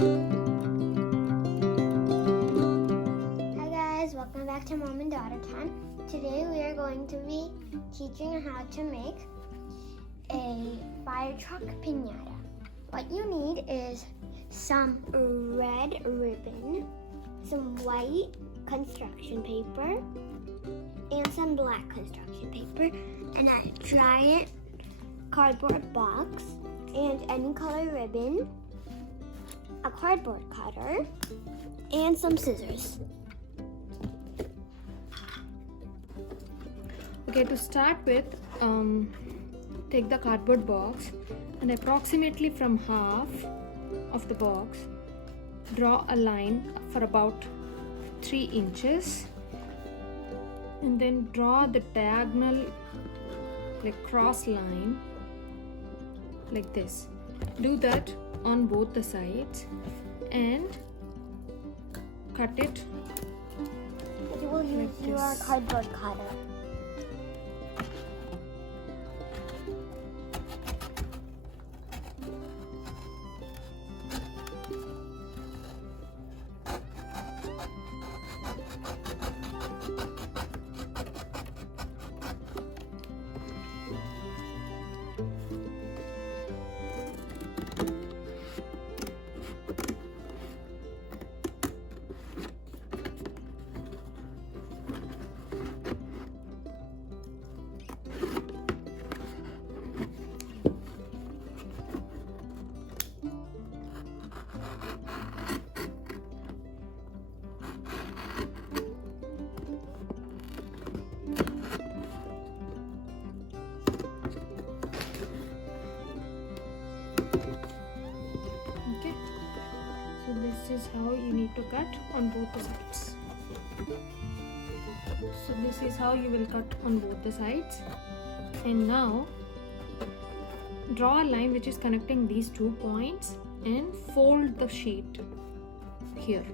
Hi guys, welcome back to Mom and Daughter Time. Today we are going to be teaching how to make a fire truck piñata. What you need is some red ribbon, some white construction paper, and some black construction paper, and a giant cardboard box, and any color ribbon, a cardboard cutter, and some scissors. Okay, to start with, take the cardboard box and approximately from half of the box, draw a line for about 3 inches and then draw the diagonal cross line like this. Do that on both the sides and cut it. You will use like your this. cardboard cutter. Okay, so this is how you need to cut on both the sides. So this is how you will cut on both the sides. And now draw a line which is connecting these 2 points and fold the sheet here.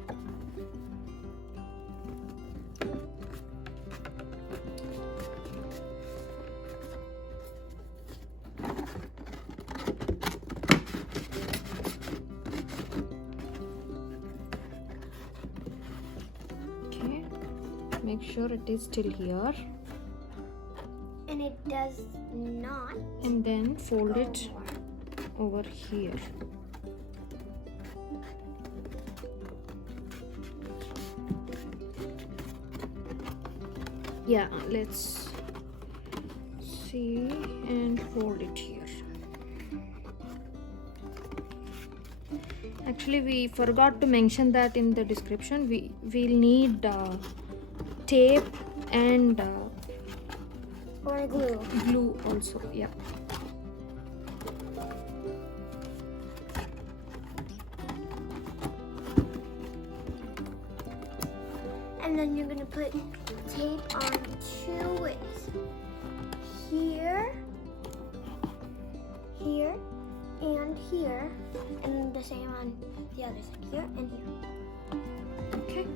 Okay, make sure it is still here And it does not. and then fold it over here. Yeah, let's see and fold it here. Actually, we forgot to mention that in the description. We'll need tape and Or glue. glue also. Yeah. And then you're gonna put tape on 2 ways. Here, here, and here. And the same on the other side, here and here. Okay.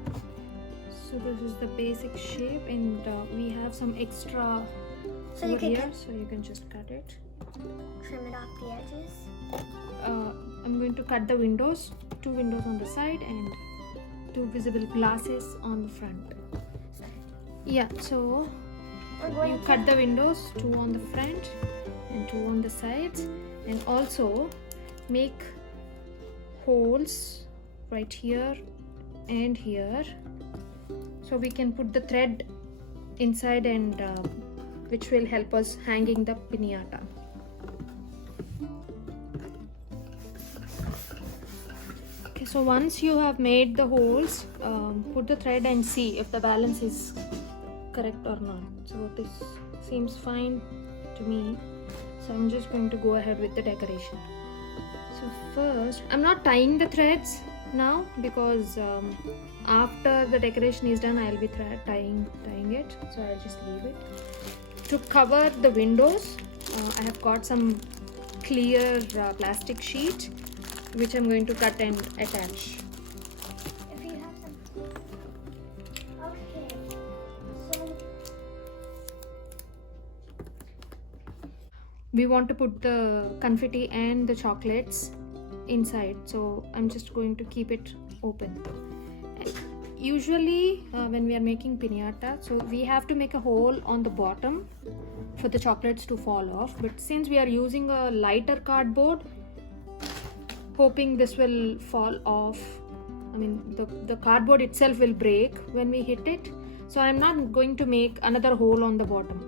So this is the basic shape, and we have some extra So you over can here, so you can just cut it. trim it off the edges. I'm going to cut the windows, 2 windows on the side and 2 visible glasses on the front. Yeah, so We're going you to cut the windows, 2 on the front and 2 on the sides, and also make holes right here and here, so we can put the thread inside, and which will help us hanging the piñata. Okay, so once you have made the holes, put the thread and see if the balance is correct or not. So this seems fine to me, so I'm just going to go ahead with the decoration. So first, I'm not tying the threads now because after the decoration is done, I'll be tying it, so I'll just leave it. To cover the windows, I have got some clear plastic sheet which I'm going to cut and attach. If you have some. Okay. So We want to put the confetti and the chocolates inside, so I'm just going to keep it open. And usually when we are making piñata, so we have to make a hole on the bottom for the chocolates to fall off, but since we are using a lighter cardboard, hoping this will fall off, I mean the cardboard itself will break when we hit it, so I'm not going to make another hole on the bottom.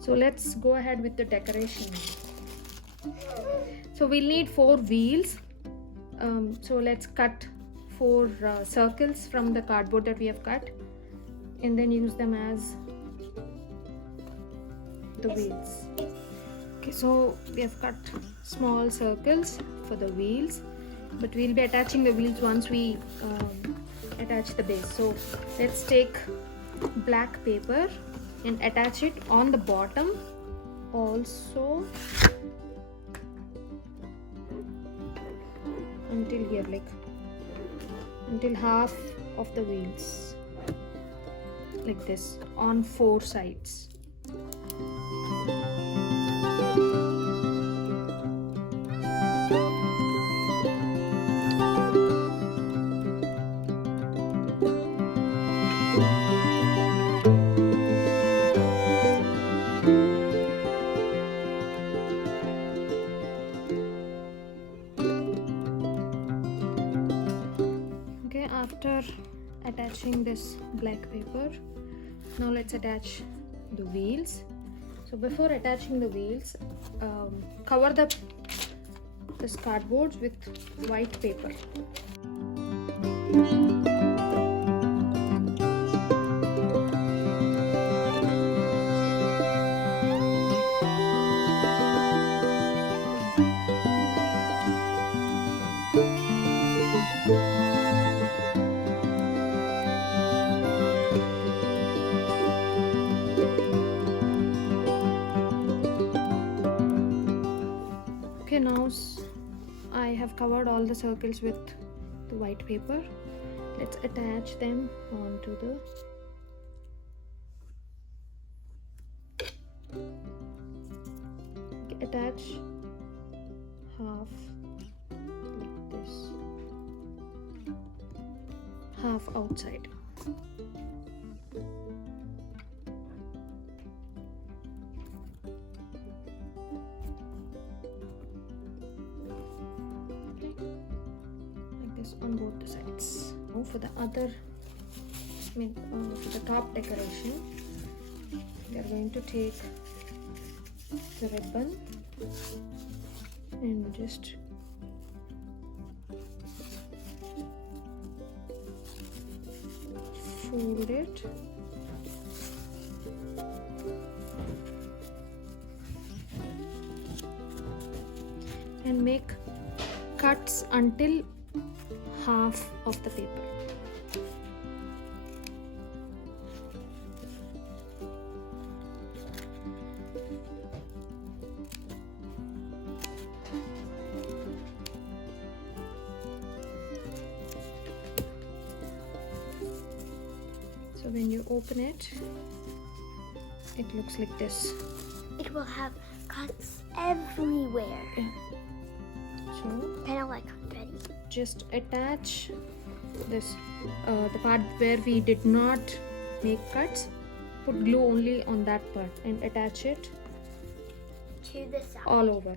So let's go ahead with the decoration. So we'll need 4 wheels. So let's cut 4 circles from the cardboard that we have cut and then use them as the wheels. Okay, so we have cut small circles for the wheels, but we'll be attaching the wheels once we attach the base. So let's take black paper and attach it on the bottom also until here, like until half of the wheels, like this, on 4 sides. After attaching this black paper, now let's attach the wheels. So before attaching the wheels, cover this cardboard with white paper. Okay, now I have covered all the circles with the white paper. Let's attach them onto the attach half like this, half outside. On both the sides. Now for the other, for the top decoration, we are going to take the ribbon and just fold it and make cuts until half of the paper. So when you open it, it looks like this. It will have cuts everywhere. Yeah. So kind of like confetti. Just attach this the part where we did not make cuts, put glue only on that part and attach it to the side all over.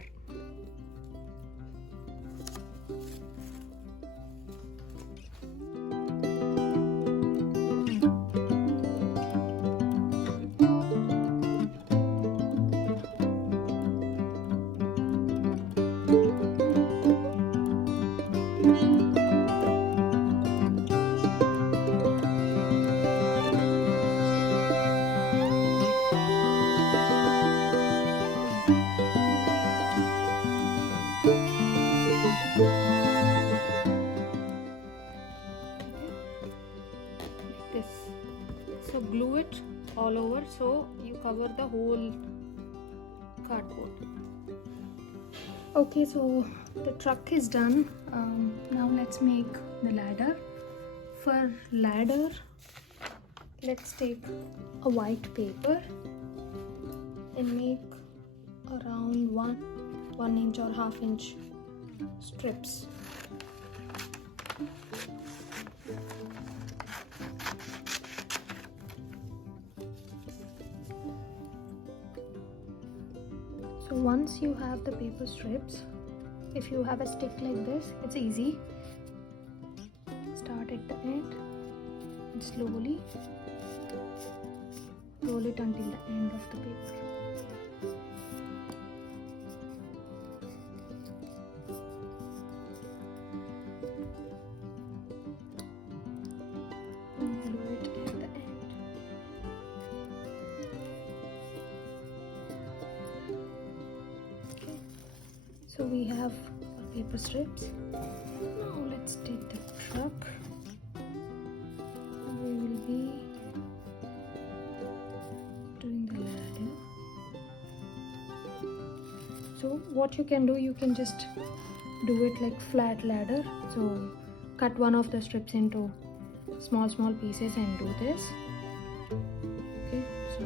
So glue it all over so you cover the whole cardboard. Okay, so the truck is done. Now let's make the ladder. For ladder, let's take a white paper and make around 1 inch or half inch strips. So once you have the paper strips, if you have a stick like this, it's easy. Start at the end and slowly roll it until the end of the paper. And glue it at the end. Okay, so we have our paper strips. Now let's take the truck. We will be doing the ladder. So what you can do, you can just do it like flat ladder. So cut one of the strips into small pieces and do this. Okay, so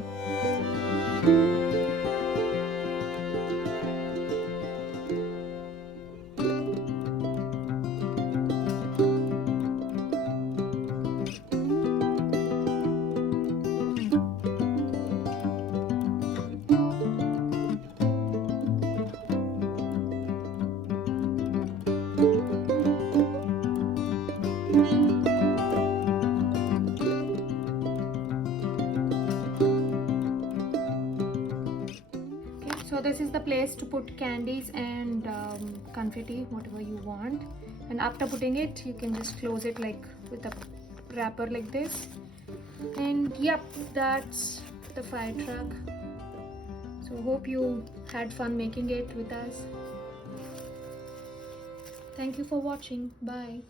so this is the place to put candies and confetti, whatever you want. And after putting it, you can just close it like with a wrapper like this. And yep, that's the fire truck. So hope you had fun making it with us. Thank you for watching. Bye.